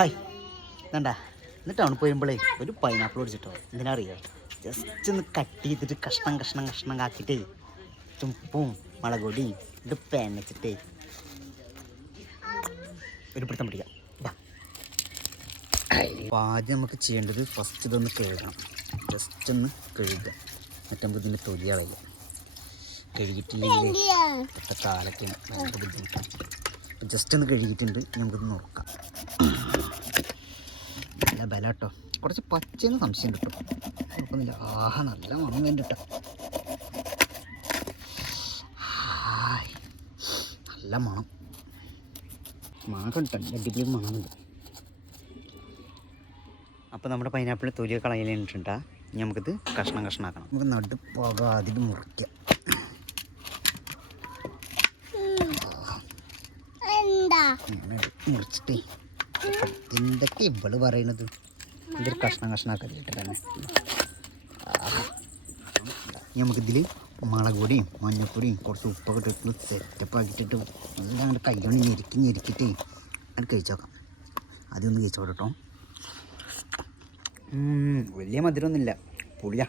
Hi. വേണ്ട എന്നിട്ടാണ് പോയുമ്പോഴേ ഒരു പൈനാപ്പിൾ ഒടിച്ചിട്ടോ എന്തിനാ അറിയോ ജസ്റ്റ് ഒന്ന് കട്ട് ചെയ്തിട്ട് കഷ്ണം കഷ്ണം കഷ്ണം കാക്കിട്ടേ. ചുമ്പും മുളക് പൊടിയും ഇത് പേനച്ചിട്ടേ ഒരു പിടുത്തം പിടിക്കാം. അപ്പോൾ ആദ്യം നമുക്ക് ചെയ്യേണ്ടത് ഫസ്റ്റ് ഇതൊന്ന് കഴുകണം. ജസ്റ്റ് ഒന്ന് കഴുകുക. മറ്റേ നമുക്ക് ഇതിന്റെ തൊലി കളയുക. കഴുകിയിട്ടില്ലെങ്കിൽ ഇപ്പോഴത്തെ കാലൊക്കെയാണ് ഭയങ്കര ബുദ്ധിമുട്ടാണ്. ജസ്റ്റ് ഒന്ന് കഴുകിയിട്ടുണ്ട്. നമുക്കിത് നോക്കാം ബല കേട്ടോ കുറച്ച് പച്ചയെന്ന് സംശയം കിട്ടും. കുഴപ്പമൊന്നുമില്ല ആഹ നല്ല മണം വേണ്ട കേട്ടോ. നല്ല മണം. മണം കണ്ടോ അടിപൊളി മണമുണ്ട്. അപ്പോൾ നമ്മുടെ പൈനാപ്പിൾ തൊലി കളയലിട്ടുണ്ടാ ഇനി നമുക്കിത് കഷ്ണം കഷ്ണമാക്കണം നമുക്ക് നടുപ്പോകാതിൽ മുറിക്കാം. മുറിച്ചിട്ടേ. എന്തൊക്കെ ഇവൾ പറയണത്? ഇതൊരു കഷ്ണം കഷ്ണാക്കിട്ട് ഇട്ടിട്ടാണ് ഇനി നമുക്കിതിൽ മുളക് പൊടിയും മഞ്ഞൾപ്പൊടിയും കുറച്ച് ഉപ്പൊക്കെ ഇട്ടിട്ട് സെറ്റപ്പ് ആക്കിയിട്ടിട്ട് എല്ലാം അങ്ങോട്ട് കൈകൊണ്ട് ഞെരുക്കി ഞെരുക്കിട്ടേ അത് കഴിച്ചു നോക്കാം അതൊന്ന് കഴിച്ചോട്ടെ കേട്ടോ. വലിയ മധുരമൊന്നുമില്ല. പുളിയാ.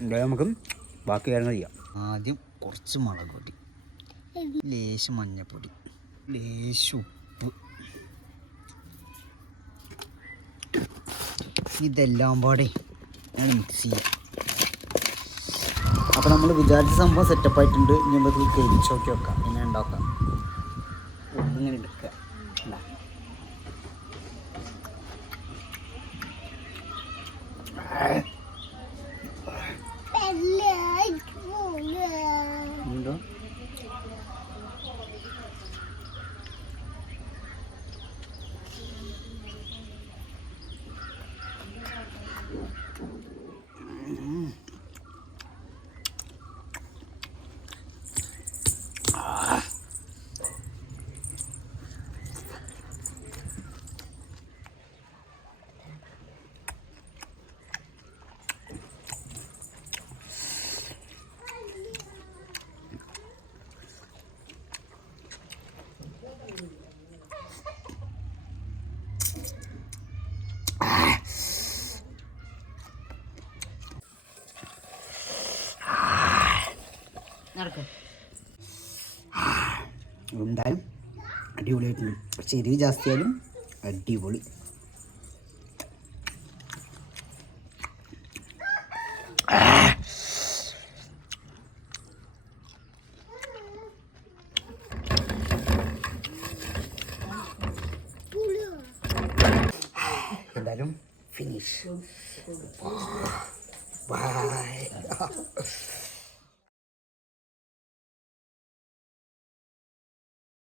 എന്തായാലും നമുക്ക് ബാക്കി കാര്യങ്ങൾ ചെയ്യാം. ആദ്യം കുറച്ച് മുളക് പൊടി. ലേശം മഞ്ഞൾപ്പൊടി. ലേശം ഇതെല്ലാം പാടെ. ഞാൻ മിക്സ് ചെയ്യാം? അപ്പോൾ നമ്മൾ വിചാരിച്ച സംഭവം സെറ്റപ്പ് ആയിട്ടുണ്ട്. ഇനി നമുക്ക് കഴിച്ച് നോക്കി വെക്കാം. ഇങ്ങനെ ഉണ്ടാക്കാം. ഒന്നിങ്ങനെ എടുക്കുക നടക്ക്. എന്തായാലും അടിപൊളിയായിട്ടുണ്ട്. പക്ഷെ എരിവ് ജാസ്തിയായാലും അടിപൊളി. എന്തായാലും ഫിനിഷ് ബൈ